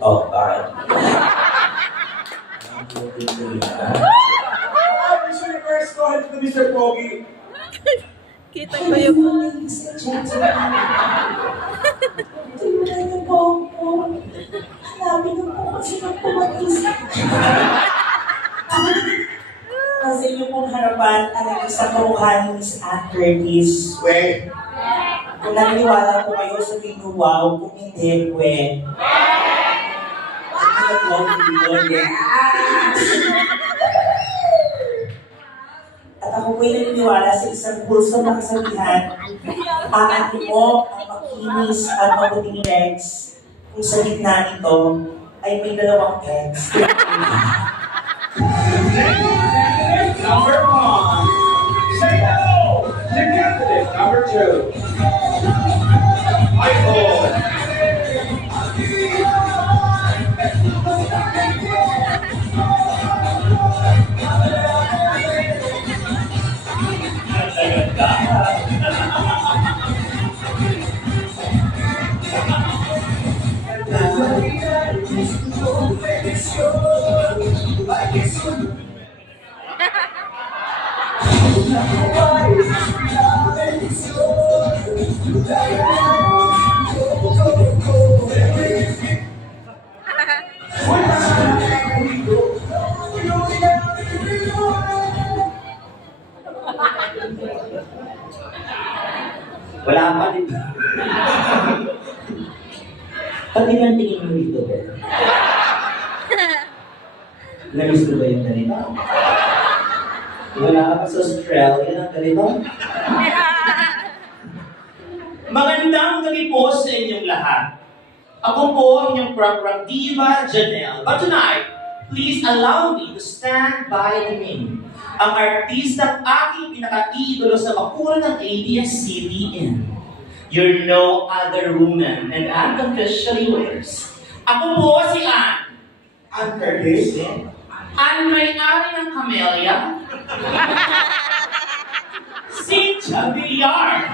Oh, bakit? Mr. Universe, go ahead to Mr. Pogi. Kita ko yung... Tingnan niyo po ako. Hanapin niyo po kasi ng pumagisip. Kasi niyo pong harapan ang isang kamukha ni Miss Ann Curtis. Wait. Kung naniniwala po kayo, sabihin niyo wow. Kung hindi, we. At ako po'y naniniwala sa isang pulso na kasabihan, aanin mo ang makinis at mabuting legs kung sa gitna nito ay may dalawang eggs. Number one. Say hello to candidate number two. Michael. Wala pa din. Pati lang tingin mo dito, Ben. Namiss ko ba yung ganito? Wala ka pa sa Australia ng ganito? Magandang gabi po sa inyong lahat. Ako po ang inyong program diva, Janelle. But tonight, please allow me to stand by the name. Ang artistang aking pinaka-iidolo sa bakuran ng ABS-CBN. You're no other woman, and I'm officially yours. Ako po si Ann. Ann Curtis. Ang may-ari ng Camellia. Cynthia Villar.